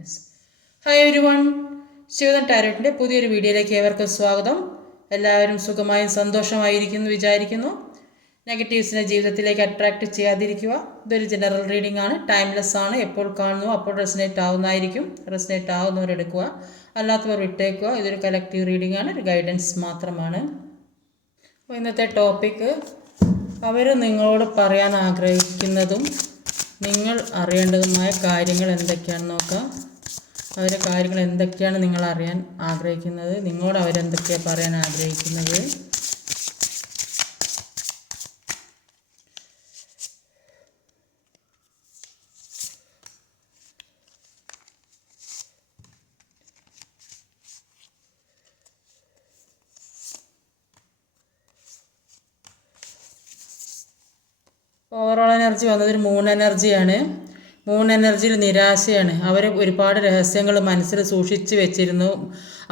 Yes hi everyone Shivadan ടാരറ്റിന്റെ പുതിയൊരു വീഡിയോയിലേക്ക് ഏവർക്കും സ്വാഗതം. എല്ലാവരും സുഖമായും സന്തോഷമായിരിക്കുന്നു വിചാരിക്കുന്നു. നെഗറ്റീവ്സിനെ ജീവിതത്തിലേക്ക് അട്രാക്റ്റ് ചെയ്യാതിരിക്കുക. ഇതൊരു ജനറൽ റീഡിംഗ് ആണ്. ടൈംലെസ് ആണ്. എപ്പോൾ കാണുന്നു അപ്പോൾ റെസിനേറ്റ് ആവുന്നതായിരിക്കും. റെസിനേറ്റ് ആവുന്നവർ എടുക്കുക. അല്ലാത്തവർ വിട്ടേക്കുക. ഇതൊരു കലക്റ്റീവ് റീഡിംഗ് ആണ്. ഒരു ഗൈഡൻസ് മാത്രമാണ്. അപ്പോൾ ഇന്നത്തെ ടോപ്പിക്ക് അവർ നിങ്ങളോട് പറയാൻ ആഗ്രഹിക്കുന്നതും നിങ്ങൾ അറിയേണ്ടതുമായ കാര്യങ്ങൾ എന്തൊക്കെയാണെന്ന് നോക്കാം. അവരെ കാര്യങ്ങൾ എന്തൊക്കെയാണ് നിങ്ങൾ അറിയാൻ ആഗ്രഹിക്കുന്നത്? നിങ്ങളോട് അവരെന്തൊക്കെയാണ് പറയാൻ ആഗ്രഹിക്കുന്നത്? ഓവറോൾ എനർജി വന്നത് ഒരു മൂൺ എനർജിയാണ് മൂൺ എനർജിയിൽ നിരാശയാണ്. അവർ ഒരുപാട് രഹസ്യങ്ങൾ മനസ്സിൽ സൂക്ഷിച്ച് വെച്ചിരുന്നു.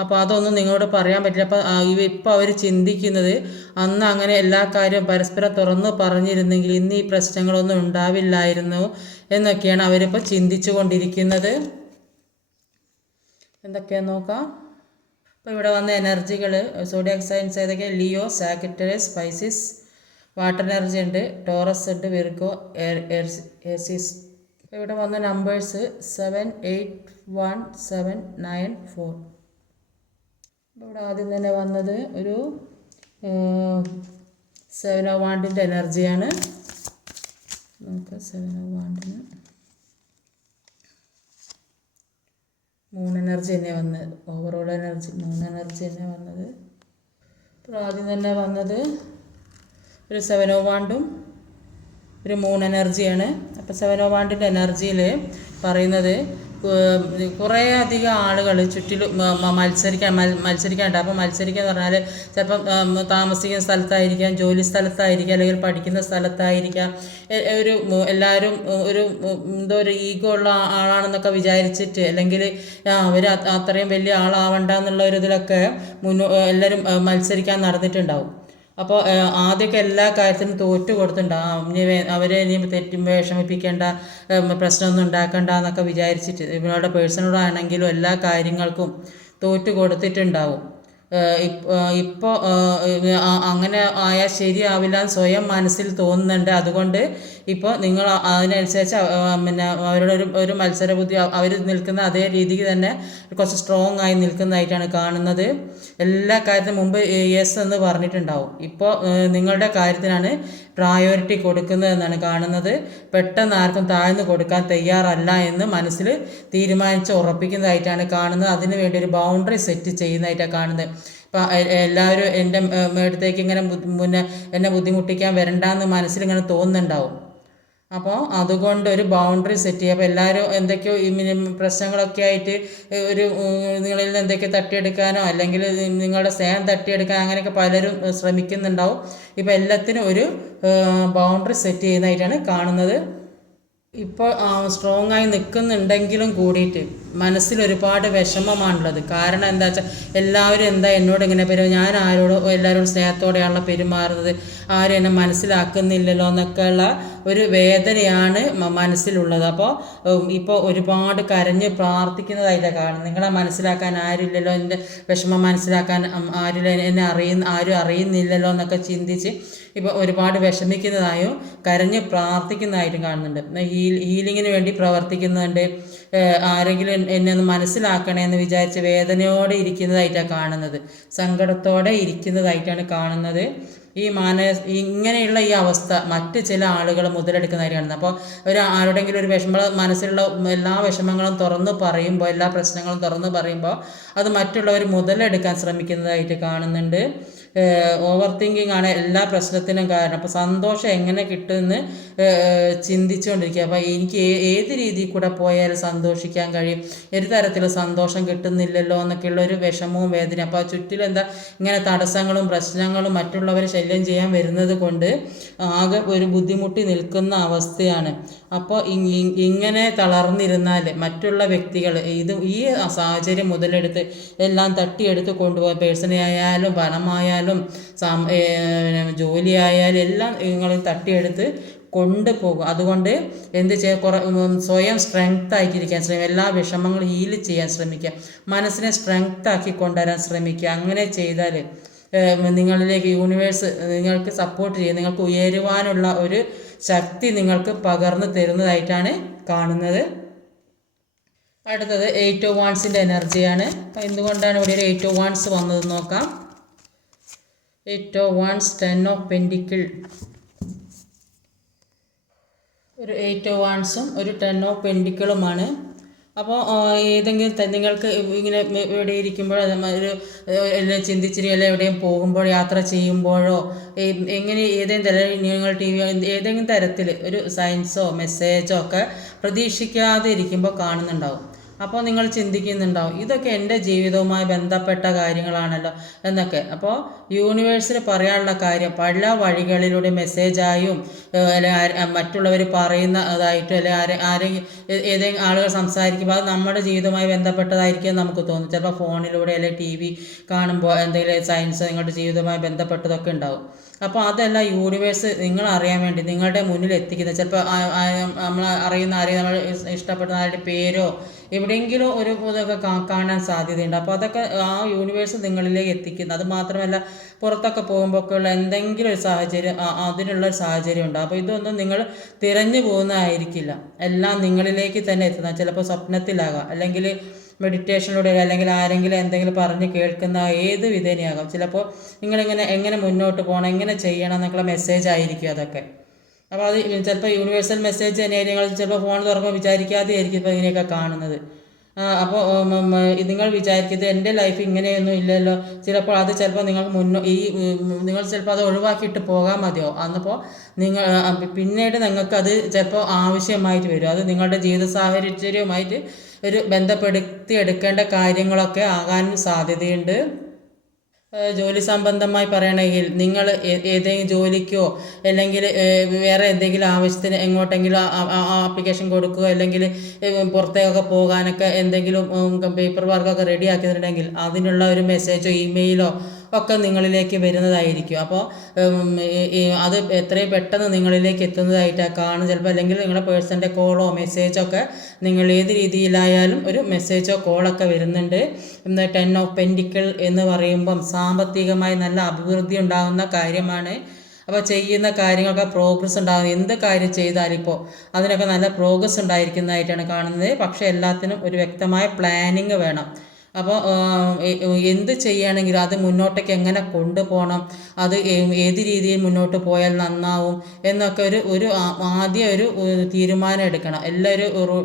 അപ്പോൾ അതൊന്നും നിങ്ങളോട് പറയാൻ പറ്റില്ല. അപ്പോൾ ഇപ്പോൾ അവർ ചിന്തിക്കുന്നത് അന്ന് അങ്ങനെ എല്ലാ കാര്യവും പരസ്പരം തുറന്ന് പറഞ്ഞിരുന്നെങ്കിൽ ഇന്ന് ഈ പ്രശ്നങ്ങളൊന്നും ഉണ്ടാവില്ലായിരുന്നു എന്നൊക്കെയാണ് അവരിപ്പോൾ ചിന്തിച്ചു കൊണ്ടിരിക്കുന്നത് എന്തൊക്കെയാണ് നോക്കാം. ഇപ്പോൾ ഇവിടെ വന്ന എനർജികൾ സോഡിയാക് സയൻസ് ഏതൊക്കെ ലിയോ സാക്രട്ടറി സ്പൈസിസ് വാട്ടർ എനർജി ഉണ്ട് ടോറസ് ഉണ്ട് വിർഗോ എസിസ് ഇവിടെ വന്ന numbers seven eight one seven nine four ഇവിടെ ആദ്യം തന്നെ വന്നത് ഒരു സെവൻ ഓ വാണ്ടിന്റെ എനർജിയാണ് നമുക്ക് സെവൻ ഓ വാണ്ടിന് മൂന്ന് എനർജി തന്നെ വന്നത്. ഓവറോൾ എനർജി മൂന്ന് എനർജി തന്നെ വന്നത്. ഇപ്പോൾ ആദ്യം തന്നെ വന്നത് ഒരു സെവൻ ഓ വാണ്ടും ഒരു മൂൺ എനർജിയാണ് അപ്പോൾ സെവൻ ഓ വാണ്ടിന്റെ എനർജിയിൽ പറയുന്നത് കുറേ അധികം ആളുകൾ ചുറ്റിലും മത്സരിക്കാൻ മത്സരിക്കാനുണ്ട്. അപ്പോൾ മത്സരിക്കുക എന്ന് പറഞ്ഞാൽ ചിലപ്പം താമസിക്കുന്ന സ്ഥലത്തായിരിക്കാം ജോലി സ്ഥലത്തായിരിക്കാം അല്ലെങ്കിൽ പഠിക്കുന്ന സ്ഥലത്തായിരിക്കാം. ഒരു എല്ലാവരും ഒരു എന്തോ ഒരു ഈഗോ ഉള്ള ആളാണെന്നൊക്കെ വിചാരിച്ചിട്ട് അല്ലെങ്കിൽ അവർ അത്രയും വലിയ ആളാവണ്ട എന്നുള്ള ഒരു ഇതിലൊക്കെ മുന്നോ എല്ലാവരും മത്സരിക്കാൻ നടന്നിട്ടുണ്ടാവും. അപ്പോൾ ആദ്യമൊക്കെ എല്ലാ കാര്യത്തിനും തോറ്റു കൊടുത്തിട്ടുണ്ടാകും ഇനി അവരെ ഇനി തെറ്റും വിഷമിപ്പിക്കേണ്ട പ്രശ്നമൊന്നും ഉണ്ടാക്കണ്ട എന്നൊക്കെ വിചാരിച്ചിട്ട് ഇവരുടെ പേഴ്സണോടാണെങ്കിലും എല്ലാ കാര്യങ്ങൾക്കും തോറ്റു കൊടുത്തിട്ടുണ്ടാവും. ഇപ്പോൾ അങ്ങനെ ആയാൽ ശരിയാവില്ല സ്വയം മനസ്സിൽ തോന്നുന്നുണ്ട്. അതുകൊണ്ട് ഇപ്പോൾ നിങ്ങൾ അതിനനുസരിച്ച് പിന്നെ അവരുടെ ഒരു ഒരു മത്സര ബുദ്ധി അവർ നിൽക്കുന്ന അതേ രീതിക്ക് തന്നെ കുറച്ച് സ്ട്രോങ് ആയി നിൽക്കുന്നതായിട്ടാണ് കാണുന്നത്. എല്ലാ കാര്യത്തിനും മുമ്പ് യെസ് എന്ന് പറഞ്ഞിട്ടുണ്ടാവും. ഇപ്പോൾ നിങ്ങളുടെ കാര്യത്തിനാണ് പ്രയോറിറ്റി കൊടുക്കുന്നതെന്നാണ് കാണുന്നത്. പെട്ടെന്ന് ആർക്കും താഴ്ന്നു കൊടുക്കാൻ തയ്യാറല്ല എന്ന് മനസ്സിൽ തീരുമാനിച്ച് ഉറപ്പിക്കുന്നതായിട്ടാണ് കാണുന്നത്. അതിനു വേണ്ടി ഒരു ബൗണ്ടറി സെറ്റ് ചെയ്യുന്നതായിട്ടാണ് കാണുന്നത്. ഇപ്പം എല്ലാവരും എന്റെ അടുത്തേക്ക് ഇങ്ങനെ മുന്നേ എന്നെ ബുദ്ധിമുട്ടിക്കാൻ വരണ്ടെന്ന് മനസ്സിൽ ഇങ്ങനെ തോന്നുന്നുണ്ടാവും. അപ്പോൾ അതുകൊണ്ട് ഒരു ബൗണ്ടറി സെറ്റ് ചെയ്യുക. അപ്പോൾ എല്ലാവരും എന്തൊക്കെയോ പ്രശ്നങ്ങളൊക്കെ ആയിട്ട് ഒരു നിങ്ങളിൽ നിന്ന് എന്തൊക്കെയോ തട്ടിയെടുക്കാനോ അല്ലെങ്കിൽ നിങ്ങളുടെ സ്നേഹം തട്ടിയെടുക്കാൻ അങ്ങനെയൊക്കെ പലരും ശ്രമിക്കുന്നുണ്ടാവും. ഇപ്പോൾ എല്ലാത്തിനും ഒരു ബൗണ്ടറി സെറ്റ് ചെയ്യുന്നതായിട്ടാണ് കാണുന്നത്. ഇപ്പോൾ സ്ട്രോങ് ആയി നിൽക്കുന്നുണ്ടെങ്കിലും കൂടിയിട്ട്. മനസ്സിൽ ഒരുപാട് വിഷമമാണുള്ളത്. കാരണം എന്താ വെച്ചാൽ എല്ലാവരും എന്താ എന്നോട് ഇങ്ങനെ പെരുമാ ഞാൻ ആരോടും എല്ലാവരോടും സ്നേഹത്തോടെയാണല്ലോ പെരുമാറുന്നത്. ആരും എന്നെ മനസ്സിലാക്കുന്നില്ലല്ലോ എന്നൊക്കെയുള്ള ഒരു വേദനയാണ് മനസ്സിലുള്ളത്. അപ്പോൾ ഇപ്പോൾ ഒരുപാട് കരഞ്ഞ് പ്രാർത്ഥിക്കുന്നതായിട്ടാണ് കാരണം നിങ്ങളെ മനസ്സിലാക്കാൻ ആരുമില്ലല്ലോ? എന്റെ വിഷമം മനസ്സിലാക്കാൻ ആരില്ല എന്നെ അറിയുന്ന ആരും അറിയുന്നില്ലല്ലോ എന്നൊക്കെ ചിന്തിച്ച് ഇപ്പോൾ ഒരുപാട് വിഷമിക്കുന്നതായും കരഞ്ഞ് പ്രാർത്ഥിക്കുന്നതായിട്ടും കാണുന്നുണ്ട്. ഹീൽ ഹീലിങ്ങിന് വേണ്ടി പ്രവർത്തിക്കുന്നുണ്ട്. ആരെങ്കിലും എന്നെ ഒന്ന് മനസ്സിലാക്കണേ എന്ന് വിചാരിച്ച് വേദനയോടെ ഇരിക്കുന്നതായിട്ടാണ് കാണുന്നത്. സങ്കടത്തോടെ ഇരിക്കുന്നതായിട്ടാണ് കാണുന്നത്. ഈ മാന ഇങ്ങനെയുള്ള ഈ അവസ്ഥ മറ്റ് ചില ആളുകൾ മുതലെടുക്കുന്നതായിട്ട് കാണുന്നത് അപ്പോൾ ഒരു ആരുടെങ്കിലും ഒരു വിഷമ മനസ്സിലുള്ള എല്ലാ വിഷമങ്ങളും തുറന്ന് പറയുമ്പോൾ എല്ലാ പ്രശ്നങ്ങളും തുറന്ന് പറയുമ്പോൾ അത് മറ്റുള്ളവർ മുതലെടുക്കാൻ ശ്രമിക്കുന്നതായിട്ട് കാണുന്നുണ്ട്. ഓവർ തിങ്കിങ് ആണ് എല്ലാ പ്രശ്നത്തിനും കാരണം. അപ്പോൾ സന്തോഷം എങ്ങനെ കിട്ടുമെന്ന് ചിന്തിച്ചുകൊണ്ടിരിക്കുക അപ്പോൾ എനിക്ക് ഏത് രീതിയിൽ കൂടെ പോയാലും സന്തോഷിക്കാൻ കഴിയും. ഒരു തരത്തിൽ സന്തോഷം കിട്ടുന്നില്ലല്ലോ എന്നൊക്കെയുള്ള ഒരു വിഷമവും വേദന അപ്പോൾ ചുറ്റിലും എന്താ ഇങ്ങനെ തടസ്സങ്ങളും പ്രശ്നങ്ങളും മറ്റുള്ളവരെ ശല്യം ചെയ്യാൻ വരുന്നത് കൊണ്ട് ആകെ ഒരു ബുദ്ധിമുട്ടി നിൽക്കുന്ന അവസ്ഥയാണ്. അപ്പോൾ ഇങ്ങനെ തളർന്നിരുന്നാൽ മറ്റുള്ള വ്യക്തികൾ ഇത് ഈ സാഹചര്യം മുതലെടുത്ത് എല്ലാം തട്ടിയെടുത്ത് കൊണ്ടുപോകാൻ പേഴ്സണയായാലും പണമായാലും ജോലിയായാലും എല്ലാം നിങ്ങൾ തട്ടിയെടുത്ത് കൊണ്ടുപോകും. അതുകൊണ്ട് എന്ത് ചെയ്യുക കുറേ സ്വയം സ്ട്രെങ്ത് ആക്കിയിരിക്കാൻ ശ്രമിക്കുക. എല്ലാ വിഷമങ്ങളും ഹീൽ ചെയ്യാൻ ശ്രമിക്കുക. മനസ്സിനെ സ്ട്രെങ്ത് ആക്കി കൊണ്ടുവരാൻ ശ്രമിക്കുക. അങ്ങനെ ചെയ്താൽ നിങ്ങളിലേക്ക് യൂണിവേഴ്സ് നിങ്ങൾക്ക് സപ്പോർട്ട് ചെയ്യും നിങ്ങൾക്ക് ഉയരുവാനുള്ള ഒരു ശക്തി നിങ്ങൾക്ക് പകർന്നു തരുന്നതായിട്ടാണ് കാണുന്നത്. അടുത്തത് എയ്റ്റ് ഓ വാൺസിന്റെ എനർജിയാണ് എന്തുകൊണ്ടാണ് ഇവിടെ ഒരു എയ്റ്റ് ഓ വാൺസ് വന്നത് നോക്കാം. Eight of wands ten of pentacle ഒരു എയ്റ്റ് ഓ വാൺസും ഒരു ടെൻ ഓഫ് പെൻഡിക്കിളുമാണ് അപ്പോൾ ഏതെങ്കിലും നിങ്ങൾക്ക് ഇങ്ങനെ ഇവിടെ ഇരിക്കുമ്പോഴോ ഒരു എല്ലാം ചിന്തിച്ചിരി അല്ലെങ്കിൽ എവിടെയും പോകുമ്പോൾ യാത്ര ചെയ്യുമ്പോഴോ എങ്ങനെ ഏതെങ്കിലും തരം നിങ്ങൾ ടി വി ഏതെങ്കിലും തരത്തിൽ ഒരു സയൻസോ മെസ്സേജോ ഒക്കെ പ്രതീക്ഷിക്കാതെ ഇരിക്കുമ്പോൾ കാണുന്നുണ്ടാവും. അപ്പോൾ നിങ്ങൾ ചിന്തിക്കുന്നുണ്ടാവും ഇതൊക്കെ എന്റെ ജീവിതവുമായി ബന്ധപ്പെട്ട കാര്യങ്ങളാണല്ലോ എന്നൊക്കെ. അപ്പോൾ യൂണിവേഴ്സിൽ പറയാനുള്ള കാര്യം പല വഴികളിലൂടെ മെസ്സേജായും മറ്റുള്ളവർ പറയുന്നതായിട്ടും അല്ലെങ്കിൽ ആരെ ഏതെങ്കിലും ആളുകൾ സംസാരിക്കുമ്പോൾ അത് നമ്മുടെ ജീവിതവുമായി ബന്ധപ്പെട്ടതായിരിക്കും നമുക്ക് തോന്നും. ചിലപ്പോൾ ഫോണിലൂടെ അല്ലെങ്കിൽ ടി വി കാണുമ്പോൾ എന്തെങ്കിലും സയൻസ് നിങ്ങളുടെ ജീവിതവുമായി ബന്ധപ്പെട്ടതൊക്കെ ഉണ്ടാവും. അപ്പോൾ അതെല്ലാം യൂണിവേഴ്സ് നിങ്ങൾ അറിയാൻ വേണ്ടി നിങ്ങളുടെ മുന്നിൽ എത്തിക്കുന്നത് ചിലപ്പോൾ നമ്മൾ അറിയുന്ന ആരെയും നമ്മൾ ഇഷ്ടപ്പെടുന്ന ആരുടെ പേരോ എവിടെയെങ്കിലും ഒരു ഇതൊക്കെ കാണാൻ സാധ്യതയുണ്ട്. അപ്പോൾ അതൊക്കെ ആ യൂണിവേഴ്സ് നിങ്ങളിലേക്ക് എത്തിക്കുന്നത് അത് മാത്രമല്ല പുറത്തൊക്കെ പോകുമ്പോൾ ഒക്കെ എന്തെങ്കിലും ഒരു സാഹചര്യം അതിനുള്ള സാഹചര്യം ഉണ്ട് അപ്പോൾ ഇതൊന്നും നിങ്ങൾ തിരഞ്ഞു പോകുന്നതായിരിക്കില്ല. എല്ലാം നിങ്ങളിലേക്ക് തന്നെ എത്തുന്ന ചിലപ്പോൾ സ്വപ്നത്തിലാകാം. അല്ലെങ്കിൽ മെഡിറ്റേഷനിലൂടെ അല്ലെങ്കിൽ ആരെങ്കിലും എന്തെങ്കിലും പറഞ്ഞ് കേൾക്കുന്ന ഏത് വിധേനയാകാം. ചിലപ്പോൾ നിങ്ങളിങ്ങനെ എങ്ങനെ മുന്നോട്ട് പോകണം എങ്ങനെ ചെയ്യണം എന്നൊക്കെയുള്ള മെസ്സേജ് ആയിരിക്കും അതൊക്കെ. അപ്പോൾ അത് ചിലപ്പോൾ യൂണിവേഴ്സൽ മെസ്സേജ് തന്നെ നിങ്ങൾ ചിലപ്പോൾ ഫോൺ തുറക്കുമ്പോൾ വിചാരിക്കാതെ ആയിരിക്കും ഇപ്പോൾ ഇങ്ങനെയൊക്കെ കാണുന്നത്. അപ്പോൾ നിങ്ങൾ വിചാരിക്കുന്നത് എന്റെ ലൈഫ് ഇങ്ങനെയൊന്നും ഇല്ലല്ലോ. ചിലപ്പോൾ അത് ചിലപ്പോൾ നിങ്ങൾക്ക് മുന്നോ ഈ നിങ്ങൾ ചിലപ്പോൾ അത് ഒഴിവാക്കിയിട്ട് പോകാൻ മതിയോ? അന്നപ്പോൾ നിങ്ങൾ പിന്നീട് നിങ്ങൾക്കത് ചിലപ്പോൾ ആവശ്യമായിട്ട് വരും. അത് നിങ്ങളുടെ ജീവിത സാഹചര്യവുമായിട്ട് ഒരു ബന്ധപ്പെടുത്തി എടുക്കേണ്ട കാര്യങ്ങളൊക്കെ ആകാനും സാധ്യതയുണ്ട്. ജോലി സംബന്ധമായി പറയണമെങ്കിൽ നിങ്ങൾ ഏതെങ്കിലും ജോലിക്കോ അല്ലെങ്കിൽ വേറെ എന്തെങ്കിലും ആവശ്യത്തിന് എങ്ങോട്ടെങ്കിലും ആപ്ലിക്കേഷൻ കൊടുക്കുക അല്ലെങ്കിൽ പുറത്തേക്കൊക്കെ പോകാനൊക്കെ എന്തെങ്കിലും പേപ്പർ വർക്കൊക്കെ റെഡി ആക്കിയിട്ടുണ്ടെങ്കിൽ അതിനുള്ള ഒരു മെസ്സേജോ ഇമെയിലോ ഒക്കെ നിങ്ങളിലേക്ക് വരുന്നതായിരിക്കും. അപ്പോൾ അത് എത്രയും പെട്ടെന്ന് നിങ്ങളിലേക്ക് എത്തുന്നതായിട്ടാണ് ചിലപ്പോൾ അല്ലെങ്കിൽ നിങ്ങളുടെ പേഴ്സന്റെ കോളോ മെസ്സേജോ ഒക്കെ നിങ്ങൾ ഏത് രീതിയിലായാലും ഒരു മെസ്സേജോ കോളൊക്കെ വരുന്നുണ്ട്. ടെൻ ഓഫ് പെൻഡിക്കിൾ എന്ന് പറയുമ്പം സാമ്പത്തികമായി നല്ല അഭിവൃദ്ധി ഉണ്ടാകുന്ന കാര്യമാണ്. അപ്പോൾ ചെയ്യുന്ന കാര്യങ്ങളൊക്കെ പ്രോഗ്രസ് ഉണ്ടാകും. എന്ത് കാര്യം ചെയ്താലിപ്പോൾ അതിനൊക്കെ നല്ല പ്രോഗ്രസ് ഉണ്ടായിരിക്കുന്നതായിട്ടാണ് കാണുന്നത്. പക്ഷേ എല്ലാത്തിനും ഒരു വ്യക്തമായ പ്ലാനിങ് വേണം. അപ്പോൾ എന്ത് ചെയ്യുകയാണെങ്കിലും അത് മുന്നോട്ടേക്ക് എങ്ങനെ കൊണ്ടുപോകണം അത് ഏത് രീതിയിൽ മുന്നോട്ട് പോയാൽ നന്നാവും എന്നൊക്കെ ഒരു ഒരു ആദ്യം ഒരു തീരുമാനം എടുക്കണം. എല്ലാം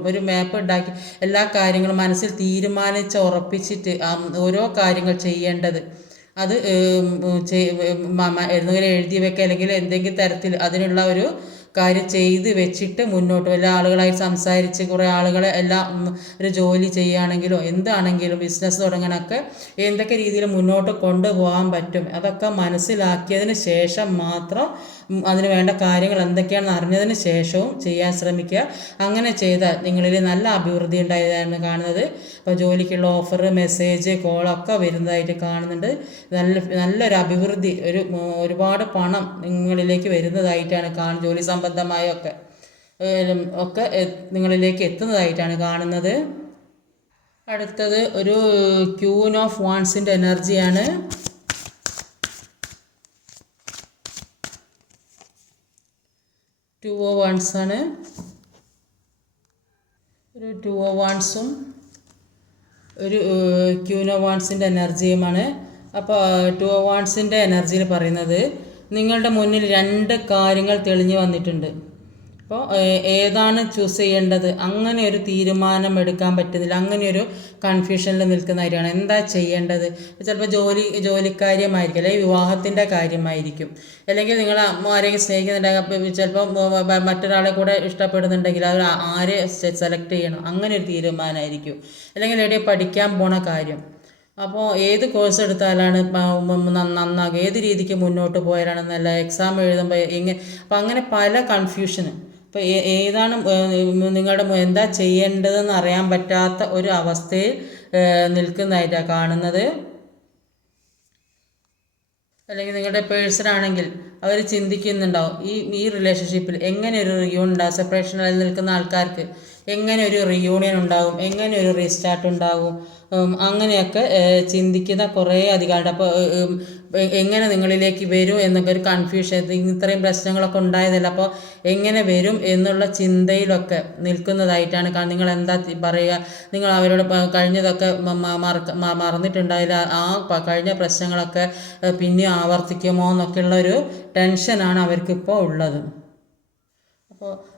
ഒരു മാപ്പ് ഉണ്ടാക്കി എല്ലാ കാര്യങ്ങളും മനസ്സിൽ തീരുമാനിച്ച് ഉറപ്പിച്ചിട്ട് ഓരോ കാര്യങ്ങൾ ചെയ്യേണ്ടത്. അത് എഴുതി വെക്കുക അല്ലെങ്കിൽ എന്തെങ്കിലും തരത്തിൽ അതിനുള്ള ഒരു കാര്യം ചെയ്ത് വെച്ചിട്ട് മുന്നോട്ട് വല്ല ആളുകളായി സംസാരിച്ച് കുറേ ആളുകളെ എല്ലാം ഒരു ജോലി ചെയ്യുകയാണെങ്കിലോ എന്താണെങ്കിലും ബിസിനസ് തുടങ്ങാനൊക്കെ എന്തൊക്കെ രീതിയിൽ മുന്നോട്ട് കൊണ്ടുപോകാൻ പറ്റും? അതൊക്കെ മനസ്സിലാക്കിയതിന് ശേഷം മാത്രം അതിന് വേണ്ട കാര്യങ്ങൾ എന്തൊക്കെയാണെന്ന് അറിഞ്ഞതിന് ശേഷവും ചെയ്യാൻ ശ്രമിക്കുക. അങ്ങനെ ചെയ്താൽ നിങ്ങളിൽ നല്ല അഭിവൃദ്ധി ഉണ്ടായതാണ് കാണുന്നത്. അപ്പോൾ ജോലിക്കുള്ള ഓഫർ മെസ്സേജ് കോളൊക്കെ വരുന്നതായിട്ട് കാണുന്നുണ്ട്. നല്ല നല്ലൊരു അഭിവൃദ്ധി ഒരു ഒരുപാട് പണം നിങ്ങളിലേക്ക് വരുന്നതായിട്ടാണ് കാണുന്നത്. ജോലി സംബന്ധമായൊക്കെ ഒക്കെ നിങ്ങളിലേക്ക് എത്തുന്നതായിട്ടാണ് കാണുന്നത്. അടുത്തത് ഒരു ക്യൂൻ ഓഫ് വാൺസിന്റെ എനർജിയാണ് ടു ഓ വൺസ് ആണ്. ഒരു ടു ഓ വൺസും ഒരു ക്യൂനോ വാൺസിന്റെ എനർജിയുമാണ് അപ്പോൾ ടു ഓ വാൺസിന്റെ എനർജിയിൽ പറയുന്നത് നിങ്ങളുടെ മുന്നിൽ രണ്ട് കാര്യങ്ങൾ തെളിഞ്ഞു വന്നിട്ടുണ്ട്. അപ്പോൾ ഏതാണ് ചൂസ് ചെയ്യേണ്ടത്? അങ്ങനെ ഒരു തീരുമാനം എടുക്കാൻ പറ്റുന്നില്ല. അങ്ങനെ ഒരു കൺഫ്യൂഷനിൽ നിൽക്കുന്ന കാര്യമാണ്. എന്താ ചെയ്യേണ്ടത്? ചിലപ്പോൾ ജോലി ജോലിക്കാര്യമായിരിക്കും അല്ലെങ്കിൽ വിവാഹത്തിന്റെ കാര്യമായിരിക്കും. അല്ലെങ്കിൽ നിങ്ങൾ ആരെങ്കിലും സ്നേഹിക്കുന്നുണ്ടെങ്കിൽ ചിലപ്പോൾ മറ്റൊരാളെ കൂടെ ഇഷ്ടപ്പെടുന്നുണ്ടെങ്കിൽ അത് ആരെ സെലക്ട് ചെയ്യണം? അങ്ങനെ ഒരു തീരുമാനമായിരിക്കും. അല്ലെങ്കിൽ എവിടെ പഠിക്കാൻ പോണ കാര്യം. അപ്പോൾ ഏത് കോഴ്സ് എടുത്താലാണ് നന്ന- നന്നാകുക? ഏത് രീതിക്ക് മുന്നോട്ട് പോയാലാണ് നല്ല? എക്സാം എഴുതുമ്പോൾ എങ്ങനെ അപ്പോൾ അങ്ങനെ പല കൺഫ്യൂഷന് ഇപ്പോൾ ഏതാണ് നിങ്ങളുടെ എന്താ ചെയ്യേണ്ടതെന്ന് അറിയാൻ പറ്റാത്ത ഒരു അവസ്ഥയിൽ നിൽക്കുന്നതായിട്ടാണ് കാണുന്നത്. അല്ലെങ്കിൽ നിങ്ങളുടെ പേഴ്സൺ ആണെങ്കിൽ അവർ ചിന്തിക്കുന്നുണ്ടാവും ഈ ഈ റിലേഷൻഷിപ്പിൽ എങ്ങനെ ഒരു റിയൂൺ ഉണ്ടാവും സെപ്പറേഷനിൽ നിൽക്കുന്ന ആൾക്കാർക്ക്. എങ്ങനെ ഒരു റിയൂണിയൻ ഉണ്ടാകും എങ്ങനെ ഒരു റീസ്റ്റാർട്ട് ഉണ്ടാകും അങ്ങനെയൊക്കെ ചിന്തിക്കുന്ന കുറേ അധികാരികളുടെ അപ്പോൾ എങ്ങനെ നിങ്ങളിലേക്ക് വരും എന്നൊക്കെ ഒരു കൺഫ്യൂഷൻ ഇത്രയും പ്രശ്നങ്ങളൊക്കെ ഉണ്ടായതല്ല. അപ്പോൾ എങ്ങനെ വരും എന്നുള്ള ചിന്തയിലൊക്കെ നിൽക്കുന്നതായിട്ടാണ്. കാരണം നിങ്ങൾ എന്താ പറയുക? നിങ്ങൾ അവരോട് കഴിഞ്ഞതൊക്കെ മറന്നിട്ടുണ്ടായില്ല. ആ കഴിഞ്ഞ പ്രശ്നങ്ങളൊക്കെ പിന്നെ ആവർത്തിക്കുമോ എന്നൊക്കെയുള്ള ഒരു ടെൻഷനാണ് അവർക്കിപ്പോൾ ഉള്ളത്. അപ്പോൾ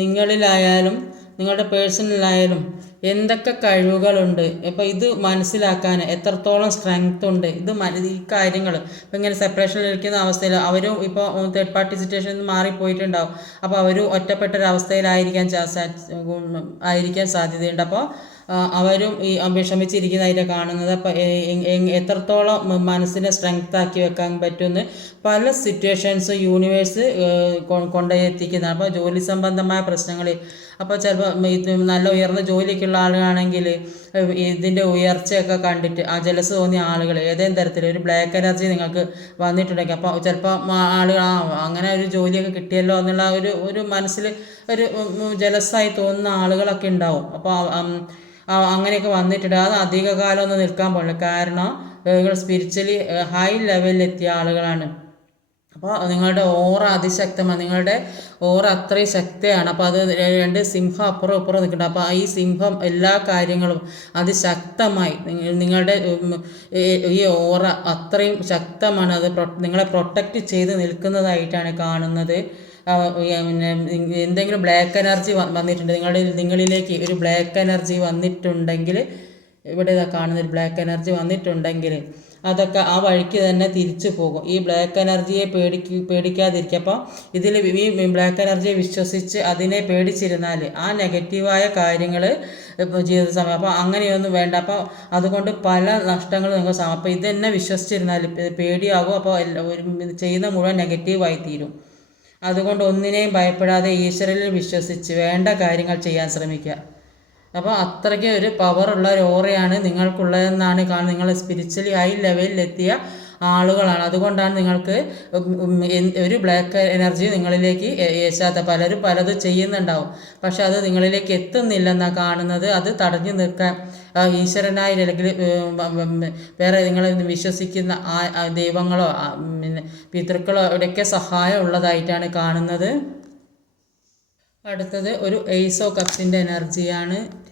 നിങ്ങളിലായാലും നിങ്ങളുടെ പേഴ്സണലായാലും എന്തൊക്കെ കഴിവുകളുണ്ട്? അപ്പോൾ ഇത് മനസ്സിലാക്കാൻ എത്രത്തോളം സ്ട്രെങ്ത് ഉണ്ട്? ഇത് ഈ കാര്യങ്ങൾ ഇപ്പം ഇങ്ങനെ സെപ്പറേഷനിൽ ഇരിക്കുന്ന അവസ്ഥയിൽ അവരും ഇപ്പോൾ തേർഡ് പാർട്ടി സിറ്റുവേഷനിൽ നിന്ന് മാറിപ്പോയിട്ടുണ്ടാവും. അപ്പോൾ അവരും ഒറ്റപ്പെട്ടൊരവസ്ഥയിലായിരിക്കാൻ ആയിരിക്കാൻ സാധ്യതയുണ്ട്. അപ്പോൾ അവരും ഈ വിഷമിച്ചിരിക്കുന്നതായിട്ട് കാണുന്നത്. അപ്പം എത്രത്തോളം മനസ്സിനെ സ്ട്രെങ്ത് ആക്കി വെക്കാൻ പറ്റുമെന്ന് പല സിറ്റുവേഷൻസ് യൂണിവേഴ്സ് കൊണ്ടുപോയി എത്തിക്കുന്നതാണ് അപ്പോൾ ജോലി സംബന്ധമായ പ്രശ്നങ്ങളിൽ അപ്പോൾ ചിലപ്പോൾ നല്ല ഉയർന്ന ജോലിയൊക്കെയുള്ള ആളുകളാണെങ്കിൽ ഇതിന്റെ ഉയർച്ചയൊക്കെ കണ്ടിട്ട് ആ ജലസ് തോന്നിയ ആളുകൾ ഏതെങ്കിലും തരത്തിൽ ഒരു ബ്ലാക്ക് എനർജി നിങ്ങൾക്ക് വന്നിട്ടുണ്ടെങ്കിൽ അപ്പോൾ ചിലപ്പോൾ ആളുകൾ ആ അങ്ങനെ ഒരു ജോലിയൊക്കെ കിട്ടിയല്ലോ എന്നുള്ള ഒരു ഒരു മനസ്സിൽ ഒരു ജലസായി തോന്നുന്ന ആളുകളൊക്കെ ഉണ്ടാവും. അപ്പോൾ അങ്ങനെയൊക്കെ വന്നിട്ടുണ്ട്. അത് അധിക കാലമൊന്നും നിൽക്കാൻ പാടില്ല. കാരണം ഇവർ സ്പിരിച്വലി ഹൈ ലെവലിലെത്തിയ ആളുകളാണ്. അപ്പോൾ നിങ്ങളുടെ ഓറ അതിശക്തമാണ്. നിങ്ങളുടെ ഓറ അത്രയും ശക്തിയാണ്. അപ്പോൾ അത് രണ്ട് സിംഹം അപ്പുറം ഇപ്പുറം നിൽക്കുന്നുണ്ട്. അപ്പോൾ ഈ സിംഹം എല്ലാ കാര്യങ്ങളും അതിശക്തമായി നിങ്ങളുടെ ഈ- ഓറ അത്രയും ശക്തമാണ്. അത് നിങ്ങളെ പ്രൊട്ടക്റ്റ് ചെയ്ത് നിൽക്കുന്നതായിട്ടാണ് കാണുന്നത്. പിന്നെ എന്തെങ്കിലും ബ്ലാക്ക് എനർജി വന്നിട്ടുണ്ട്. നിങ്ങളുടെ നിങ്ങളിലേക്ക് ഒരു ബ്ലാക്ക് എനർജി വന്നിട്ടുണ്ടെങ്കിൽ ഇവിടെ കാണുന്ന ഒരു ബ്ലാക്ക് എനർജി വന്നിട്ടുണ്ടെങ്കിൽ അതൊക്കെ ആ വഴിക്ക് തന്നെ തിരിച്ചു പോകും. ഈ ബ്ലാക്ക് എനർജിയെ പേടിക്ക് പേടിക്കാതിരിക്കുക അപ്പോൾ ഇതിൽ ഈ ബ്ലാക്ക് എനർജിയെ വിശ്വസിച്ച് അതിനെ പേടിച്ചിരുന്നാൽ ആ നെഗറ്റീവായ കാര്യങ്ങൾ ജീവിത സമയം. അപ്പോൾ അങ്ങനെയൊന്നും വേണ്ട. അപ്പോൾ അതുകൊണ്ട് പല നഷ്ടങ്ങളും നിങ്ങൾക്ക് സമയം അപ്പോൾ ഇത് തന്നെ വിശ്വസിച്ചിരുന്നാൽ പേടിയാകും. അപ്പോൾ ചെയ്യുന്ന മുഴുവൻ നെഗറ്റീവായി തീരും. അതുകൊണ്ട് ഒന്നിനെയും ഭയപ്പെടാതെ ഈശ്വരനിൽ വിശ്വസിച്ച് വേണ്ട കാര്യങ്ങൾ ചെയ്യാൻ ശ്രമിക്കുക. അപ്പോൾ അത്രയ്ക്ക് ഒരു പവറുള്ള ഒരു ഓറയാണ് നിങ്ങൾക്കുള്ളതെന്നാണ് കാരണം നിങ്ങൾ സ്പിരിച്വലി ഹൈ ലെവലിലെത്തിയ ആളുകളാണ്. അതുകൊണ്ടാണ് നിങ്ങൾക്ക് ഒരു ബ്ലാക്ക് എനർജി നിങ്ങളിലേക്ക് ഏശാത്ത പലരും പലതും ചെയ്യുന്നുണ്ടാവും. പക്ഷെ അത് നിങ്ങളിലേക്ക് എത്തുന്നില്ലെന്നാണ് കാണുന്നത്. അത് തടഞ്ഞു നിൽക്കാൻ ഈശ്വരനായി അല്ലെങ്കിൽ വേറെ നിങ്ങൾ വിശ്വസിക്കുന്ന ദൈവങ്ങളോ പിന്നെ പിതൃക്കളോ ഇവിടെയൊക്കെ സഹായം ഉള്ളതായിട്ടാണ് കാണുന്നത്. അടുത്തത് ഒരു എയ്സോ കപ്സിന്റെ എനർജിയാണ്.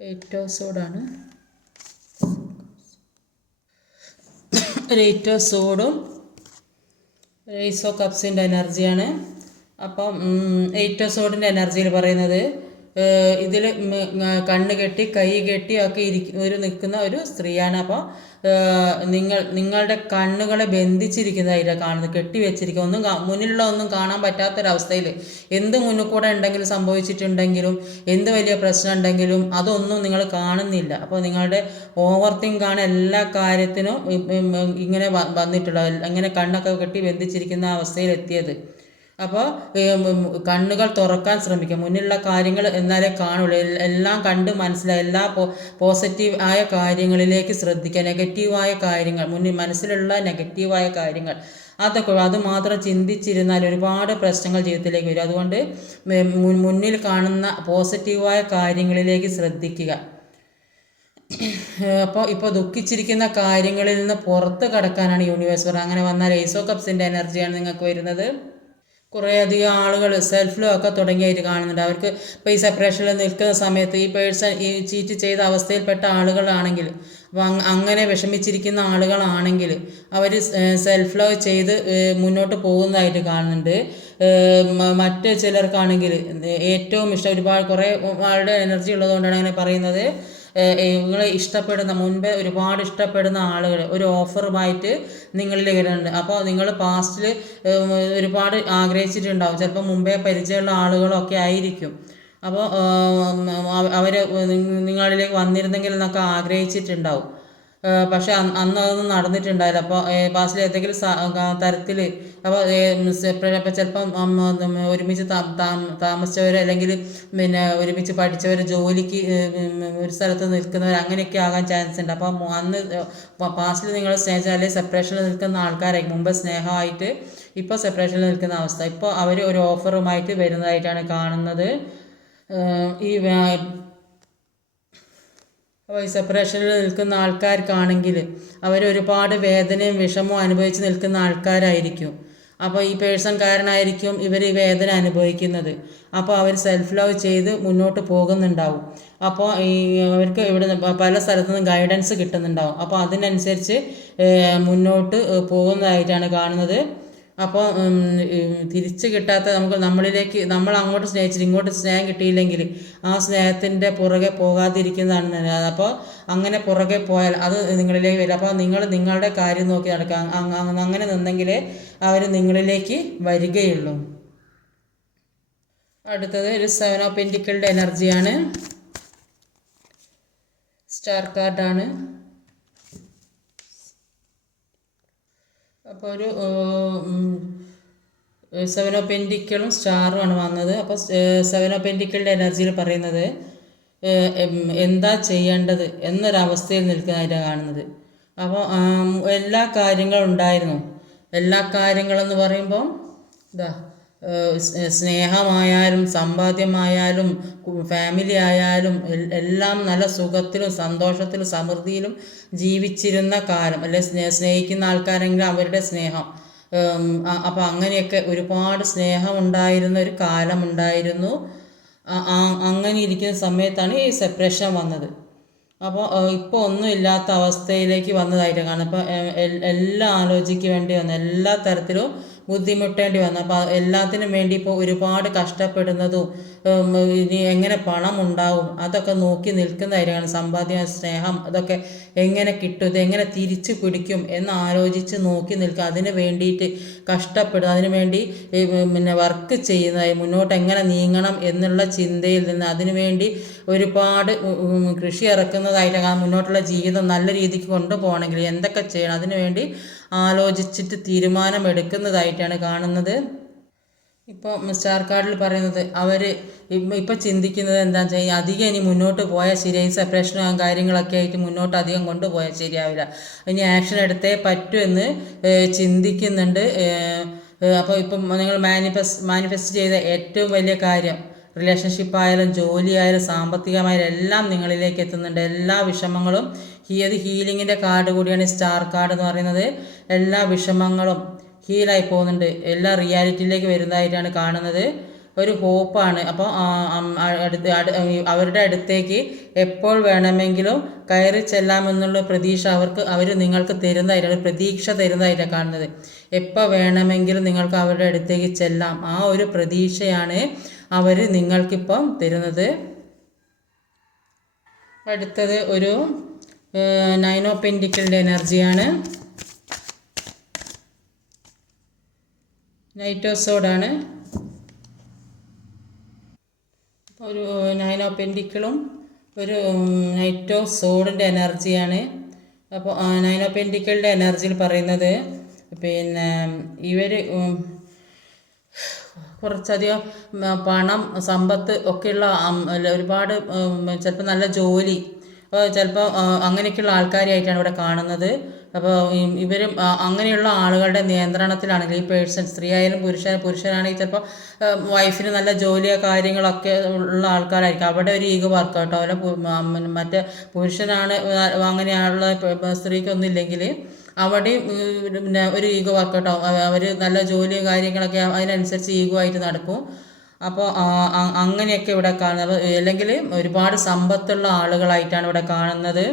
എയ്റ്റോസോഡാണ്. ഒരു എയ്റ്റോസോഡും എയ്സോ കപ്സിന്റെ എനർജിയാണ്. അപ്പം എയ്റ്റോസോഡിന്റെ എനർജിയിൽ പറയുന്നത് ഇതിൽ കണ്ണ് കെട്ടി കൈ കെട്ടി ഒക്കെ ഇരിക്കുന്ന ഒരു നിൽക്കുന്ന ഒരു സ്ത്രീയാണ്. അപ്പോൾ നിങ്ങൾ നിങ്ങളുടെ കണ്ണുകളെ ബന്ധിച്ചിരിക്കുന്നതായിട്ടാണ് കാണുന്നത്. കെട്ടി വെച്ചിരിക്കുക ഒന്നും മുന്നിലുള്ള ഒന്നും കാണാൻ പറ്റാത്തൊരവസ്ഥയിൽ എന്ത് മുന്നിൽ കൂടെ ഉണ്ടെങ്കിലും സംഭവിച്ചിട്ടുണ്ടെങ്കിലും എന്ത് വലിയ പ്രശ്നം ഉണ്ടെങ്കിലും അതൊന്നും നിങ്ങൾ കാണുന്നില്ല. അപ്പോൾ നിങ്ങളുടെ ഓവർ തിങ്കാണ് എല്ലാ കാര്യത്തിനും ഇങ്ങനെ വന്നിട്ടുള്ളത്. ഇങ്ങനെ കണ്ണൊക്കെ കെട്ടി ബന്ധിച്ചിരിക്കുന്ന അവസ്ഥയിൽ എത്തിയത് അപ്പോൾ കണ്ണുകൾ തുറക്കാൻ ശ്രമിക്കുക. മുന്നിലുള്ള കാര്യങ്ങൾ എന്നാലേ കാണുള്ളൂ. എല്ലാം കണ്ട് മനസ്സിലായി എല്ലാ പോസിറ്റീവ് ആയ കാര്യങ്ങളിലേക്ക് ശ്രദ്ധിക്കുക. നെഗറ്റീവായ കാര്യങ്ങൾ മുന്നിൽ മനസ്സിലുള്ള നെഗറ്റീവായ കാര്യങ്ങൾ. അതൊക്കെ അത് മാത്രം ചിന്തിച്ചിരുന്നാൽ ഒരുപാട് പ്രശ്നങ്ങൾ ജീവിതത്തിലേക്ക് വരും. അതുകൊണ്ട് മുന്നിൽ കാണുന്ന പോസിറ്റീവായ കാര്യങ്ങളിലേക്ക് ശ്രദ്ധിക്കുക. അപ്പോൾ ഇപ്പോൾ ദുഃഖിച്ചിരിക്കുന്ന കാര്യങ്ങളിൽ നിന്ന് പുറത്ത് കടക്കാനാണ് യൂണിവേഴ്സ് അങ്ങനെ വന്നാൽ ഏസോ കപ്സിന്റെ എനർജിയാണ് നിങ്ങൾക്ക് വരുന്നത്. കുറേയധികം ആളുകൾ സെൽഫ് ഒക്കെ തുടങ്ങിയായിട്ട് കാണുന്നുണ്ട്. അവർക്ക് ഇപ്പോൾ ഈ സെപ്പറേഷനിൽ നിൽക്കുന്ന സമയത്ത് ഈ പേഴ്സൺ ഈ ചീറ്റ് ചെയ്ത അവസ്ഥയിൽപ്പെട്ട ആളുകളാണെങ്കിൽ അപ്പോൾ അങ്ങനെ വിഷമിച്ചിരിക്കുന്ന ആളുകളാണെങ്കിൽ അവർ സെൽഫ് ലോ ചെയ്ത് മുന്നോട്ട് പോകുന്നതായിട്ട് കാണുന്നുണ്ട്. മറ്റ് ചിലർക്കാണെങ്കിൽ ഏറ്റവും ഇഷ്ടം ഒരുപാട് കുറേ ആളുടെ എനർജി ഉള്ളതുകൊണ്ടാണ് അങ്ങനെ പറയുന്നത്. നിങ്ങൾ ഇഷ്ടപ്പെടുന്ന മുൻപേ ഒരുപാട് ഇഷ്ടപ്പെടുന്ന ആളുകൾ ഒരു ഓഫറുമായിട്ട് നിങ്ങളിൽ വരുന്നുണ്ട്. അപ്പോൾ നിങ്ങൾ പാസ്റ്റിൽ ഒരുപാട് ആഗ്രഹിച്ചിട്ടുണ്ടാവും. ചിലപ്പോൾ മുമ്പേ പരിചയമുള്ള ആളുകളൊക്കെ ആയിരിക്കും. അപ്പോൾ അവർ നിങ്ങളിലേക്ക് വന്നിരുന്നെങ്കിൽ എന്നൊക്കെ ആഗ്രഹിച്ചിട്ടുണ്ടാവും. പക്ഷെ അന്ന് അതൊന്നും നടന്നിട്ടുണ്ടായില്ല. അപ്പോൾ ബാസിൽ ഏതെങ്കിലും തരത്തിൽ അപ്പോൾ ചിലപ്പം ഒരുമിച്ച് താമസിച്ചവർ അല്ലെങ്കിൽ പിന്നെ ഒരുമിച്ച് പഠിച്ചവർ ജോലിക്ക് ഒരു സ്ഥലത്ത് നിൽക്കുന്നവർ അങ്ങനെയൊക്കെ ആകാൻ ചാൻസ് ഉണ്ട്. അപ്പോൾ അന്ന് പാസ്റ്റിൽ നിങ്ങൾ സ്നേഹിച്ച അല്ലെങ്കിൽ സെപ്പറേഷനിൽ നിൽക്കുന്ന ആൾക്കാരെ മുമ്പ് സ്നേഹമായിട്ട് ഇപ്പോൾ സെപ്പറേഷനിൽ നിൽക്കുന്ന അവസ്ഥ. ഇപ്പോൾ അവർ ഒരു ഓഫറുമായിട്ട് വരുന്നതായിട്ടാണ് കാണുന്നത്. ഈ ഈ സെപ്പറേഷനിൽ നിൽക്കുന്ന ആൾക്കാർക്കാണെങ്കിൽ അവർ ഒരുപാട് വേദനയും വിഷമവും അനുഭവിച്ച് നിൽക്കുന്ന ആൾക്കാരായിരിക്കും. അപ്പോൾ ഈ പേഴ്സൺ കാരണമായിരിക്കും ഇവർ ഈ വേദന അനുഭവിക്കുന്നത്. അപ്പോൾ അവർ സെൽഫ് ലവ് ചെയ്ത് മുന്നോട്ട് പോകുന്നുണ്ടാവും. അപ്പോൾ ഈ അവർക്ക് ഇവിടെ പല സ്ഥലത്തു നിന്നും ഗൈഡൻസ് കിട്ടുന്നുണ്ടാവും. അപ്പോൾ അതിനനുസരിച്ച് മുന്നോട്ട് പോകുന്നതായിട്ടാണ് കാണുന്നത്. അപ്പോൾ തിരിച്ച് കിട്ടാത്ത നമുക്ക് നമ്മളിലേക്ക് നമ്മൾ അങ്ങോട്ട് സ്നേഹിച്ചിട്ട് ഇങ്ങോട്ട് സ്നേഹം കിട്ടിയില്ലെങ്കിൽ ആ സ്നേഹത്തിന്റെ പുറകെ പോകാതിരിക്കുന്നതാണ് നല്ലത്. അപ്പോൾ അങ്ങനെ പുറകെ പോയാൽ അത് നിങ്ങളിലേക്ക് വരും. അപ്പോൾ നിങ്ങൾ നിങ്ങളുടെ കാര്യം നോക്കി നടക്കാം അങ്ങനെ നിന്നെങ്കിലേ അവർ നിങ്ങളിലേക്ക് വരികയുള്ളൂ. അടുത്തത് ഒരു സെവൻ ഓഫ് പെന്റിക്കളുടെ എനർജിയാണ് സ്റ്റാർ കാർഡാണ് അപ്പോൾ ഒരു സെവൻ ഓഫ് സ്റ്റാറും ആണ് വന്നത്. അപ്പോൾ സെവൻ ഓഫ് പെന്റിക്കളുടെ എനർജിയിൽ പറയുന്നത് എന്താ ചെയ്യേണ്ടത് എന്നൊരവസ്ഥയിൽ നിൽക്കുന്നതായിട്ട് കാണുന്നത്. അപ്പോൾ എല്ലാ കാര്യങ്ങളും ഉണ്ടായിരുന്നു. എല്ലാ കാര്യങ്ങളെന്ന് പറയുമ്പോൾ ഇതാ സ്നേഹമായാലും സമ്പാദ്യമായാലും ഫാമിലി ആയാലും എല്ലാം നല്ല സുഖത്തിലും സന്തോഷത്തിലും സമൃദ്ധിയിലും ജീവിച്ചിരുന്ന കാലം. അല്ലെ സ്നേഹിക്കുന്ന ആൾക്കാരെങ്കിലും അവരുടെ സ്നേഹം. അപ്പോൾ അങ്ങനെയൊക്കെ ഒരുപാട് സ്നേഹം ഉണ്ടായിരുന്ന ഒരു കാലമുണ്ടായിരുന്നു. അങ്ങനെ ഇരിക്കുന്ന സമയത്താണ് ഈ സെപ്പറേഷൻ വന്നത്. അപ്പോൾ ഇപ്പോൾ ഒന്നും ഇല്ലാത്ത അവസ്ഥയിലേക്ക് വന്നതായിട്ട് കാണും അപ്പോൾ എല്ലാം ആലോചിക്ക് വന്നു എല്ലാ തരത്തിലും ബുദ്ധിമുട്ടേണ്ടി വന്നു. അപ്പോൾ എല്ലാത്തിനും വേണ്ടി ഇപ്പോൾ ഒരുപാട് കഷ്ടപ്പെടുന്നതും ഇനി എങ്ങനെ പണം ഉണ്ടാവും അതൊക്കെ നോക്കി നിൽക്കുന്നതായിരിക്കണം സമ്പാദ്യം സ്നേഹം അതൊക്കെ എങ്ങനെ കിട്ടും ഇത് എങ്ങനെ തിരിച്ചു പിടിക്കും എന്ന് ആലോചിച്ച് നോക്കി നിൽക്കുക. അതിന് വേണ്ടിയിട്ട് കഷ്ടപ്പെടുക. അതിനു വേണ്ടി പിന്നെ വർക്ക് ചെയ്യുന്നതായി മുന്നോട്ട് എങ്ങനെ നീങ്ങണം എന്നുള്ള ചിന്തയിൽ നിന്ന് അതിനു വേണ്ടി ഒരുപാട് കൃഷി ഇറക്കുന്നതായിട്ട് മുന്നോട്ടുള്ള ജീവിതം നല്ല രീതിക്ക് കൊണ്ടുപോകണമെങ്കിൽ എന്തൊക്കെ ചെയ്യണം അതിനു വേണ്ടി ആലോചിച്ചിട്ട് തീരുമാനമെടുക്കുന്നതായിട്ടാണ് കാണുന്നത്. ഇപ്പോൾ സ്റ്റാർ കാർഡിൽ പറയുന്നത് അവർ ഇപ്പം ചിന്തിക്കുന്നത് എന്താണെന്ന് വെച്ചാൽ അധികം ഇനി മുന്നോട്ട് പോയാൽ ശരിയായി സെപ്പറേഷനും കാര്യങ്ങളൊക്കെ ആയിട്ട് മുന്നോട്ട് അധികം കൊണ്ടുപോയാൽ ശരിയാവില്ല. ഇനി ആക്ഷൻ എടുത്തേ പറ്റൂ എന്ന് ചിന്തിക്കുന്നുണ്ട്. അപ്പോൾ ഇപ്പം നിങ്ങൾ മാനിഫെസ്റ്റ് മാനിഫെസ്റ്റ് ചെയ്ത ഏറ്റവും വലിയ കാര്യം റിലേഷൻഷിപ്പ് ആയാലും ജോലി ആയാലും സാമ്പത്തികമായാലും എല്ലാം നിങ്ങളിലേക്ക് എത്തുന്നുണ്ട്. എല്ലാ വിഷമങ്ങളും ഈ അത് ഹീലിങ്ങിന്റെ കാർഡ് കൂടിയാണ് സ്റ്റാർ കാർഡ് എന്ന് പറയുന്നത്. എല്ലാ വിഷമങ്ങളും ഹീലായി പോകുന്നുണ്ട്. എല്ലാ റിയാലിറ്റിയിലേക്ക് വരുന്നതായിട്ടാണ് കാണുന്നത്. ഒരു ഹോപ്പാണ് അപ്പോൾ അടുത്ത് അവരുടെ അടുത്തേക്ക് എപ്പോൾ വേണമെങ്കിലും കയറി ചെല്ലാമെന്നുള്ള പ്രതീക്ഷ അവർക്ക് അവർ നിങ്ങൾക്ക് തരുന്നതായിട്ടാണ് പ്രതീക്ഷ തരുന്നതായിട്ടാണ് കാണുന്നത്. എപ്പോൾ വേണമെങ്കിലും നിങ്ങൾക്ക് അവരുടെ അടുത്തേക്ക് ചെല്ലാം. ആ ഒരു പ്രതീക്ഷയാണ് അവർ നിങ്ങൾക്കിപ്പം തരുന്നത്. അടുത്തത് ഒരു നൈൻ ഓഫ് പെന്റിക്കിളിന്റെ എനർജിയാണ് നൈറ്റോസോഡാണ് ഒരു നൈനോ ഓഫ് പെന്റിക്കിളും ഒരു നൈറ്റോ സോഡിന്റെ എനർജിയാണ് അപ്പോൾ നൈനോ ഓഫ് പെന്റിക്കിളുടെ എനർജിയിൽ പറയുന്നത് പിന്നെ ഇവർ കുറച്ചധികം പണം സമ്പത്ത് ഒക്കെയുള്ള ഒരുപാട് ചിലപ്പോൾ നല്ല ജോലി ചിലപ്പോൾ അങ്ങനെയൊക്കെയുള്ള ആൾക്കാരെയായിട്ടാണ് ഇവിടെ കാണുന്നത്. അപ്പോൾ ഇവരും അങ്ങനെയുള്ള ആളുകളുടെ നിയന്ത്രണത്തിലാണെങ്കിൽ ഈ പേഴ്സൺ സ്ത്രീ ആയാലും പുരുഷൻ പുരുഷനാണെങ്കിൽ ചിലപ്പോൾ വൈഫിന് നല്ല ജോലിയോ കാര്യങ്ങളൊക്കെ ഉള്ള ആൾക്കാരായിരിക്കും. അവിടെ ഒരു ഈഗോ വർക്കൗട്ടോ അവരെ മറ്റേ പുരുഷനാണ് അങ്ങനെയുള്ള സ്ത്രീക്കൊന്നും ഇല്ലെങ്കിൽ അവിടെയും പിന്നെ ഒരു ഈഗോ വർക്ക് കേട്ടോ. അവർ നല്ല ജോലിയും കാര്യങ്ങളൊക്കെ അതിനനുസരിച്ച് ഈഗോ ആയിട്ട് നടക്കും. അപ്പോൾ അങ്ങനെയൊക്കെ ഇവിടെ കാണുന്നത്. അല്ലെങ്കിൽ ഒരുപാട് സമ്പത്തുള്ള ആളുകളായിട്ടാണ് ഇവിടെ കാണുന്നത്.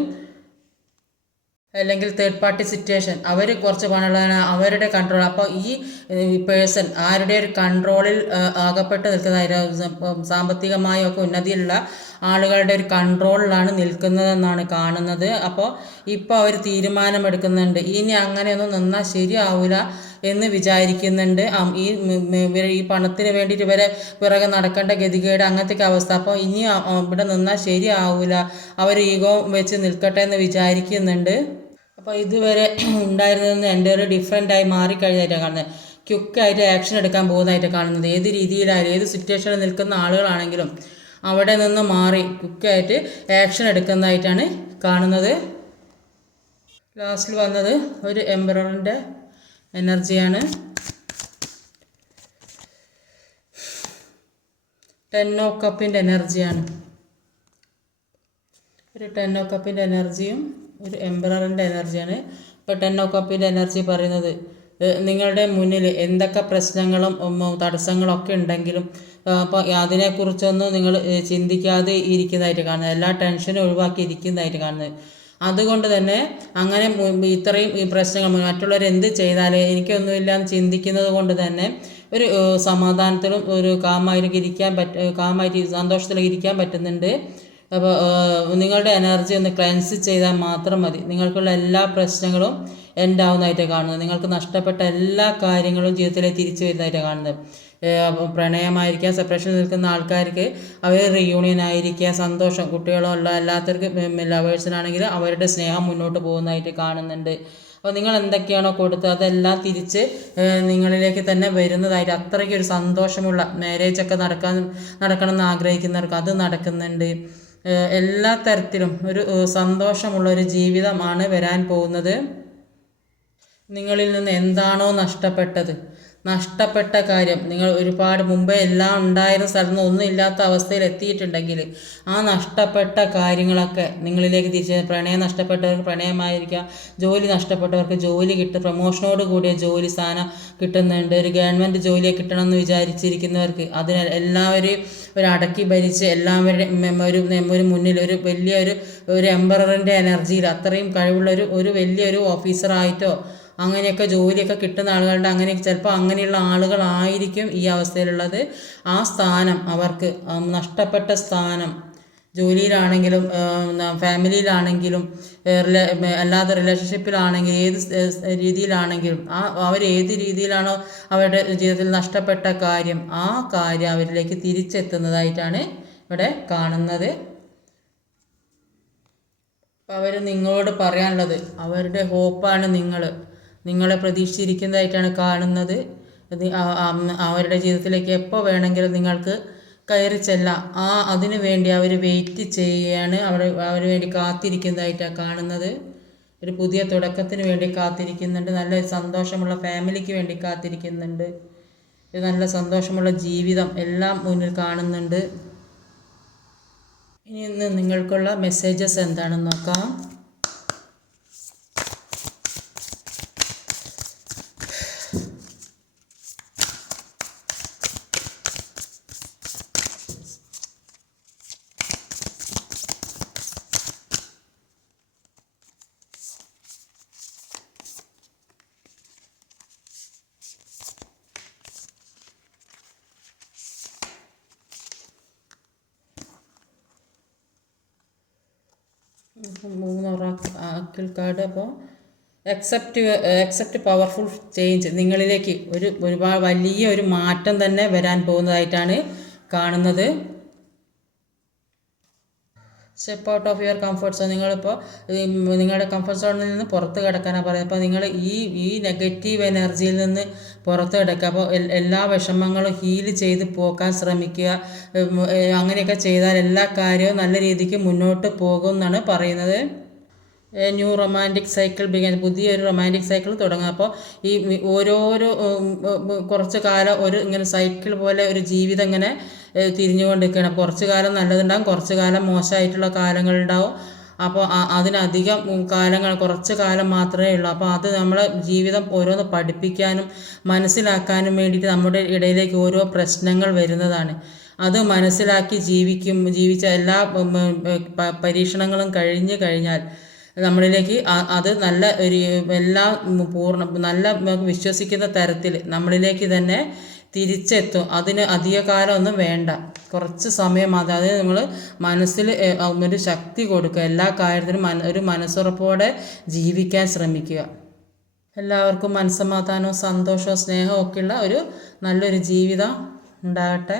അല്ലെങ്കിൽ തേർഡ് പാർട്ടി സിറ്റുവേഷൻ അവർ കുറച്ച് പണമുള്ളതാണ് അവരുടെ കൺട്രോൾ അപ്പോൾ ഈ പേഴ്സൺ ആരുടെ ഒരു കൺട്രോളിൽ അകപ്പെട്ട് നിൽക്കുന്ന സാമ്പത്തികമായും ഒക്കെ ഉന്നതിയിലുള്ള ആളുകളുടെ ഒരു കൺട്രോളിലാണ് നിൽക്കുന്നതെന്നാണ് കാണുന്നത്. അപ്പോൾ ഇപ്പോൾ അവർ തീരുമാനമെടുക്കുന്നുണ്ട്. ഇനി അങ്ങനെയൊന്നും നിന്നാൽ ശരിയാവില്ല എന്ന് വിചാരിക്കുന്നുണ്ട്. ഈ ഈ പണത്തിന് വേണ്ടിയിട്ട് ഇവരെ പിറകെ നടക്കേണ്ട ഗതികേട് അങ്ങനത്തെ അവസ്ഥ. അപ്പോൾ ഇനി ഇവിടെ നിന്നാൽ ശരിയാവില്ല അവർ ഈഗോ വെച്ച് നിൽക്കട്ടെ എന്ന് വിചാരിക്കുന്നുണ്ട്. അപ്പോൾ ഇതുവരെ ഉണ്ടായിരുന്നതെന്ന് എന്റെ ഒരു ഡിഫറെന്റായി മാറിക്കഴിഞ്ഞായിട്ടാണ് കാണുന്നത്. ക്യുക്കായിട്ട് ആക്ഷൻ എടുക്കാൻ പോകുന്നതായിട്ട് കാണുന്നത്. ഏത് രീതിയിലായാലും ഏത് സിറ്റുവേഷനിൽ നിൽക്കുന്ന ആളുകളാണെങ്കിലും അവിടെ നിന്ന് മാറി ക്യുക്കായിട്ട് ആക്ഷൻ എടുക്കുന്നതായിട്ടാണ് കാണുന്നത്. ലാസ്റ്റിൽ വന്നത് ഒരു എംബററിന്റെ എനർജിയാണ്. ടെൻ ഓ കപ്പിന്റെ എനർജിയാണ്. ഒരു ടെൻ ഓ കപ്പിന്റെ എനർജിയും ഒരു എംബ്രറിന്റെ എനർജിയാണ്. ഇപ്പോൾ ടെൻ ഓ കപ്പിന്റെ എനർജി പറയുന്നത് നിങ്ങളുടെ മുന്നിൽ എന്തൊക്കെ പ്രശ്നങ്ങളും തടസ്സങ്ങളും തടസ്സങ്ങളൊക്കെ ഉണ്ടെങ്കിലും അപ്പോൾ അതിനെക്കുറിച്ചൊന്നും നിങ്ങൾ ചിന്തിക്കാതെ ഇരിക്കുന്നതായിട്ട് കാണുന്നത്. എല്ലാ ടെൻഷനും ഒഴിവാക്കി ഇരിക്കുന്നതായിട്ട് കാണുന്നത്. അതുകൊണ്ട് തന്നെ അങ്ങനെ ഇത്രയും ഈ പ്രശ്നങ്ങൾ മറ്റുള്ളവർ എന്ത് ചെയ്താലേ എനിക്കൊന്നുമില്ല എന്ന് ചിന്തിക്കുന്നത് കൊണ്ട് തന്നെ ഒരു സമാധാനത്തിലും ഒരു കാമായിട്ട് ഇരിക്കാൻ പറ്റ കാമായിട്ട് സന്തോഷത്തിലൊക്കെ ഇരിക്കാൻ പറ്റുന്നുണ്ട്. അപ്പോൾ നിങ്ങളുടെ എനർജി ഒന്ന് ക്ലെൻസ് ചെയ്താൽ മാത്രം മതി. നിങ്ങൾക്കുള്ള എല്ലാ പ്രശ്നങ്ങളും എൻഡ് ആവുന്നതായിട്ട് കാണുന്നത്. നിങ്ങൾക്ക് നഷ്ടപ്പെട്ട എല്ലാ കാര്യങ്ങളും ജീവിതത്തിലേക്ക് തിരിച്ചു വരുന്നതായിട്ട് കാണുന്നത്. പ്രണയമായിരിക്കാം സെപ്പറേഷൻ നിൽക്കുന്ന ആൾക്കാർക്ക് അവർ റീയൂണിയൻ ആയിരിക്കുക സന്തോഷം. കുട്ടികളോ കുട്ടികളുള്ള എല്ലാത്തവർക്കും ലവേഴ്സിനാണെങ്കിൽ അവരുടെ സ്നേഹം മുന്നോട്ട് പോകുന്നതായിട്ട് കാണുന്നുണ്ട്. അപ്പോൾ നിങ്ങൾ എന്തൊക്കെയാണോ കൊടുത്തത്? അതെല്ലാം തിരിച്ച് നിങ്ങളിലേക്ക് തന്നെ വരുന്നതായിട്ട് അത്രയ്ക്ക് ഒരു സന്തോഷമുള്ള മാരേജൊക്കെ നടക്കാൻ നടക്കണം എന്ന് ആഗ്രഹിക്കുന്നവർക്ക് അത് നടക്കുന്നുണ്ട്. എല്ലാ തരത്തിലും ഒരു സന്തോഷമുള്ള ഒരു ജീവിതമാണ് വരാൻ പോകുന്നത്. നിങ്ങളിൽ നിന്ന് എന്താണോ നഷ്ടപ്പെട്ടത്? നഷ്ടപ്പെട്ട കാര്യം. നിങ്ങൾ ഒരുപാട് മുമ്പേ എല്ലാം ഉണ്ടായിരുന്ന സ്ഥലത്ത് ഒന്നും ഇല്ലാത്ത അവസ്ഥയിൽ എത്തിയിട്ടുണ്ടെങ്കിൽ ആ നഷ്ടപ്പെട്ട കാര്യങ്ങളൊക്കെ നിങ്ങളിലേക്ക് തിരിച്ച് പ്രണയം നഷ്ടപ്പെട്ടവർക്ക് പ്രണയമായിരിക്കാം. ജോലി നഷ്ടപ്പെട്ടവർക്ക് ജോലി കിട്ടും. പ്രൊമോഷനോട് കൂടിയ ജോലി സ്ഥാനം കിട്ടുന്നുണ്ട്. ഒരു ഗവൺമെന്റ് ജോലിയെ കിട്ടണമെന്ന് വിചാരിച്ചിരിക്കുന്നവർക്ക് അതിന് എല്ലാവരെയും ഒരു അടക്കി ഭരിച്ച് എല്ലാവരുടെയും ഒരു ഒരു മുന്നിൽ ഒരു വലിയ ഒരു ഒരു എംബററിന്റെ എനർജിയിൽ അത്രയും കഴിവുള്ള ഒരു ഒരു വലിയൊരു ഓഫീസറായിട്ടോ അങ്ങനെയൊക്കെ ജോലിയൊക്കെ കിട്ടുന്ന ആളുകളുടെ അങ്ങനെ ചിലപ്പോൾ അങ്ങനെയുള്ള ആളുകളായിരിക്കും ഈ അവസ്ഥയിലുള്ളത്. ആ സ്ഥാനം അവർക്ക് നഷ്ടപ്പെട്ട സ്ഥാനം ജോലിയിലാണെങ്കിലും ഫാമിലിയിലാണെങ്കിലും അല്ലാതെ റിലേഷൻഷിപ്പിലാണെങ്കിലും ഏത് രീതിയിലാണെങ്കിലും ആ അവർ ഏത് രീതിയിലാണോ അവരുടെ ജീവിതത്തിൽ നഷ്ടപ്പെട്ട കാര്യം ആ കാര്യം അവരിലേക്ക് തിരിച്ചെത്തുന്നതായിട്ടാണ് ഇവിടെ കാണുന്നത്. അവർ നിങ്ങളോട് പറയാനുള്ളത് അവരുടെ ഹോപ്പാണ് നിങ്ങൾ നിങ്ങളെ പ്രതീക്ഷിച്ചിരിക്കുന്നതായിട്ടാണ് കാണുന്നത്. അവരുടെ ജീവിതത്തിലേക്ക് എപ്പോൾ വേണമെങ്കിലും നിങ്ങൾക്ക് കയറി ചെല്ലാം. ആ അതിനു വേണ്ടി അവർ വെയിറ്റ് ചെയ്യുകയാണ് അവർ അവർ വേണ്ടി കാത്തിരിക്കുന്നതായിട്ടാണ് കാണുന്നത്. ഒരു പുതിയ തുടക്കത്തിന് വേണ്ടി കാത്തിരിക്കുന്നുണ്ട്. നല്ല സന്തോഷമുള്ള ഫാമിലിക്ക് വേണ്ടി കാത്തിരിക്കുന്നുണ്ട്. നല്ല സന്തോഷമുള്ള ജീവിതം എല്ലാം മുന്നിൽ കാണുന്നുണ്ട്. ഇനി ഇന്ന് നിങ്ങൾക്കുള്ള മെസ്സേജസ് എന്താണെന്ന് നോക്കാം മൂന്ന് ഒറാക്കിൾ കാർഡ് അപ്പോൾ എക്സെപ്റ്റ് എക്സെപ്റ്റ് പവർഫുൾ ചേഞ്ച് നിങ്ങളിലേക്ക് ഒരു ഒരുപാട് വലിയ ഒരു മാറ്റം തന്നെ വരാൻ പോകുന്നതായിട്ടാണ് കാണുന്നത്. Step out of your comfort zone നിങ്ങളിപ്പോൾ നിങ്ങളുടെ കംഫർട്ട് സോണിൽ നിന്ന് പുറത്ത് കിടക്കാനാണ് പറയുന്നത്. അപ്പോൾ നിങ്ങൾ ഈ ഈ നെഗറ്റീവ് എനർജിയിൽ നിന്ന് പുറത്ത് കിടക്കുക. അപ്പോൾ എല്ലാ വിഷമങ്ങളും ഹീൽ ചെയ്ത് പോക്കാൻ ശ്രമിക്കുക. അങ്ങനെയൊക്കെ ചെയ്താൽ എല്ലാ കാര്യവും നല്ല രീതിക്ക് മുന്നോട്ട് പോകും എന്നാണ് പറയുന്നത്. ന്യൂ റൊമാന്റിക് സൈക്കിൾ ബിഗൻ പുതിയൊരു റൊമാന്റിക് സൈക്കിൾ തുടങ്ങുക അപ്പോൾ ഈ ഓരോരോ കുറച്ച് കാലം ഒരു ഇങ്ങനെ സൈക്കിൾ പോലെ ഒരു ജീവിതം ഇങ്ങനെ തിരിഞ്ഞുകൊണ്ടിരിക്കുകയാണ്. കുറച്ച് കാലം നല്ലതുണ്ടാകും കുറച്ച് കാലം മോശമായിട്ടുള്ള കാലങ്ങളുണ്ടാവും അപ്പോൾ അതിനധികം കാലങ്ങൾ കുറച്ച് കാലം മാത്രമേ ഉള്ളൂ. അപ്പോൾ അത് നമ്മളെ ജീവിതം ഓരോന്ന് പഠിപ്പിക്കാനും മനസ്സിലാക്കാനും വേണ്ടിയിട്ട് നമ്മുടെ ഇടയിലേക്ക് ഓരോ പ്രശ്നങ്ങൾ വരുന്നതാണ്. അത് മനസ്സിലാക്കി ജീവിക്കും ജീവിച്ച എല്ലാ പരീക്ഷണങ്ങളും കഴിഞ്ഞ് കഴിഞ്ഞാൽ നമ്മളിലേക്ക് അത് നല്ല ഒരു എല്ലാ പൂർണ നല്ല വിശ്വസിക്കുന്ന തരത്തിൽ നമ്മളിലേക്ക് തന്നെ തിരിച്ചെത്തും. അതിന് അധിക കാലമൊന്നും വേണ്ട. കുറച്ച് സമയം മാത്രം. അതായത് നിങ്ങൾ മനസ്സിൽ ഒരു ശക്തി കൊടുക്കുക. എല്ലാ കാര്യത്തിനും ഒരു മനസ്സുറപ്പോടെ ജീവിക്കാൻ ശ്രമിക്കുക. എല്ലാവർക്കും മനസ്സമാധാനവും സന്തോഷവും സ്നേഹവും ഒക്കെയുള്ള ഒരു നല്ലൊരു ജീവിതം ഉണ്ടാകട്ടെ.